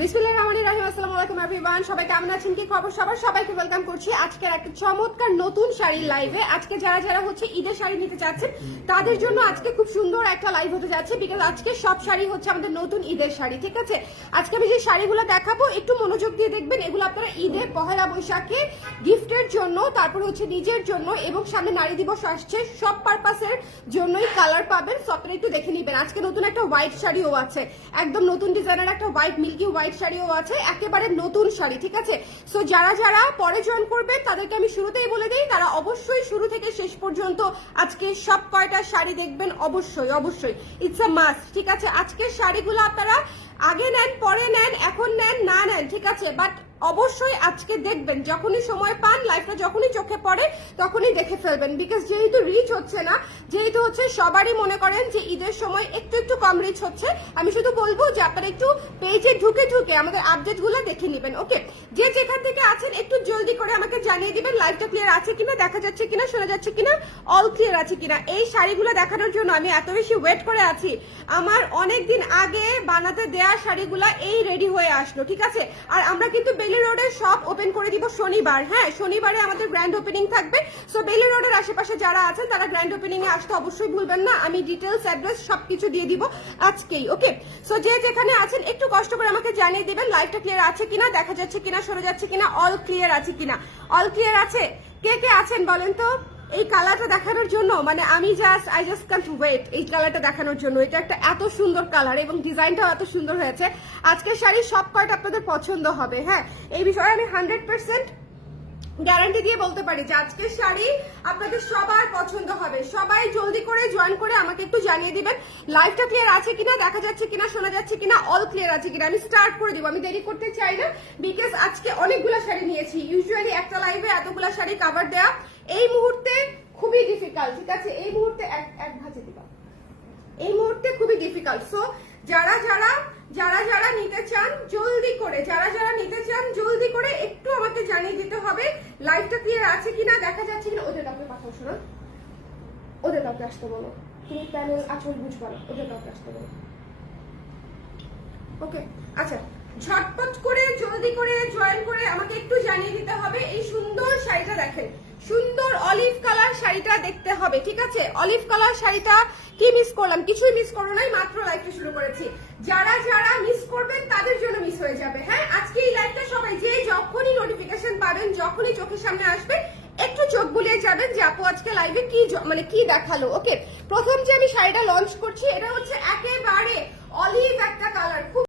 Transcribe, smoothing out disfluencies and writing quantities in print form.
বিসমিল্লাহির রহমানির রহিম। আসসালামু আলাইকুম এভরিওয়ান, সবাই কেমন আছেন, কি খবর সবার? সবাইকে ওয়েলকাম করছি আজকের একটা চমৎকার নতুন শাড়ির লাইভে। আজকে যারা যারা হচ্ছে ঈদের শাড়ি নিতে চাচ্ছেন তাদের জন্য আজকে খুব সুন্দর একটা লাইভ হতে যাচ্ছে, বিকজ আজকে সব শাড়ি হচ্ছে আমাদের নতুন ঈদের শাড়ি। ঠিক আছে, আজকে আমি যে শাড়িগুলো দেখাবো একটু মনোযোগ দিয়ে দেখবেন। এগুলো আপনারা ঈদে পহেলা বৈশাখে গিফটের জন্য, তারপর হচ্ছে নিজের জন্য, এবং সামনে নারী দিবস আসছে, সব পারপাসের জন্যই কালার পাবেন। সো আপনারা একটু দেখে নিবেন। আজকে নতুন একটা হোয়াইট শাড়িও আছে, একদম নতুন ডিজাইনের একটা হোয়াইট মিল্কি হোয়াইট শাড়িও আছে, একেবারে নতুন শাড়ি। ঠিক আছে, সো যারা যারা পরে জয়েন করবেন তাদেরকে আমি শুরুতেই বলে দিই, তারা অবশ্যই শুরু থেকে শেষ পর্যন্ত আজকে সব কয়টা শাড়ি দেখবেন। অবশ্যই অবশ্যই ইটস আ মাস্ট। ঠিক আছে, আজকের শাড়িগুলো আপনারা আগে নেন, পরে নেন, এখন নেন, না নেন, ঠিক আছে, বাট অবশ্যই আজকে দেখবেন। যখনই সময় পান, লাইফটা যখনই চোখে পড়ে তখনই দেখে ফেলবেন, বিকজ যেহেতু রিচ হচ্ছে না, যেহেতু হচ্ছে সবারই মনে করেন যে ঈদের সময় একটু একটু কম রিচ হচ্ছে, আমি শুধু বলবো যে আপনারা একটু পেজে ঢুকে ঢুকে আমাদের আপডেট গুলো দেখে নেবেন। ওকে, যে যেখান থেকে আছেন একটু জলদি করে আমাকে জানিয়ে দিবেন লাইভটা ক্লিয়ার আছে কিনা, দেখা যাচ্ছে কিনা, শোনা যাচ্ছে কিনা, অল ক্লিয়ার আছে কিনা। এই শাড়িগুলো দেখানোর জন্য আমি এত বেশি ওয়েট করে আছি। আমার অনেকদিন আগে বানাতে দেয়া শাড়িগুলা এই রেডি হয়ে আসলো। ঠিক আছে, আর আমরা কিন্তু বেলি রোডের শপ ওপেন করে দিব শনিবার। হ্যাঁ, শনিবারে আমাদের গ্র্যান্ড ওপেনিং থাকবে। সো বেলি রোডের আশেপাশে যারা আছেন তারা গ্র্যান্ড ওপেনিং এ আসতে অবশ্যই ভুলবেন না। আমি ডিটেলস অ্যাড্রেস সবকিছু দিয়ে দিব আজকেই। ওকে, সো যে যেখানে আছেন একটু কষ্ট করে আমাকে জানিয়ে দিবেন লাইভটা ক্লিয়ার আছে কিনা, দেখা যাচ্ছে কিনা, শোনা যাচ্ছে কিনা, অল ক্লিয়ার আছে কিনা। অল ক্লিয়ার আছে? কে কে আছেন বলেন তো এই কালারটা দেখানোর জন্য। মানে আমি আই জাস্ট কান্ট ওয়েট এই কালারটা দেখানোর জন্য। এটা একটা এত সুন্দর কালার এবং ডিজাইনটাও এত সুন্দর হয়েছে। আজকের শাড়ি সব কয়টা আপনাদের পছন্দ হবে। হ্যাঁ, এই বিষয়ে আমি 100% গ্যারান্টি দিয়ে বলতে পারি যে আজকের শাড়ি আপনাদের সবার পছন্দ হবে। সবাই জলদি করে জয়েন করে আমাকে একটু জানিয়ে দিবেন লাইভটা ক্লিয়ার আছে কিনা, দেখা যাচ্ছে কিনা, শোনা যাচ্ছে কিনা, অল ক্লিয়ার আছে কিনা। আমি স্টার্ট করে দিব, আমি দেরি করতে চাই না, বিকজ আজকে অনেকগুলা শাড়ি নিয়েছি। ইউজুয়ালি একটা লাইভে এতগুলা শাড়ি কভার দেয়া এই মুহূর্তে খুবই ডিফিকাল্ট। ঠিক আছে, এই মুহূর্তে এক ভাজে দিবা, এই মুহূর্তে খুবই ডিফিকাল্ট। সো যারা যারা নিতে চান জলদি করে, যারা যারা নিতে চান জলদি করে একটু আমাকে জানিয়ে দিতে হবে লাইভটা ক্লিয়ার আছে কিনা, দেখা যাচ্ছে কিনা। ওদের কাউকে পাঠাও, শোনা, ওদের কাউকে আসতে বলো, তুমি প্যানেল আচল বুঝবা না, ওদের কাউকে আসতে বলো। ওকে, আচ্ছা, ঝটপট করে জলদি করে জয়েন করে আমাকে একটু জানিয়ে দিতে হবে। এই সুন্দর শাড়িটা দেখেন, সুন্দর অলিভ কালার শাড়িটা দেখতে হবে। ঠিক আছে, অলিভ কালার শাড়িটা কি মিস করলাম? কিছুই মিস করো নাই, মাত্র লাইভটা শুরু করেছি। যারা যারা মিস করবেন তাদের জন্য মিস হয়ে যাবে। হ্যাঁ, আজকে এই লাইভটা সবাই যে যখনই নোটিফিকেশন পাবেন, যখনই চোখের সামনে আসবে, একটু চোখ বুলিয়ে যাবেন যে আপু আজকে লাইভে কি মানে কি দেখালো। ওকে, প্রথম যে আমি শাড়িটা লঞ্চ করছি এটা হচ্ছে একেবারে অলিভ একটা কালার, খুব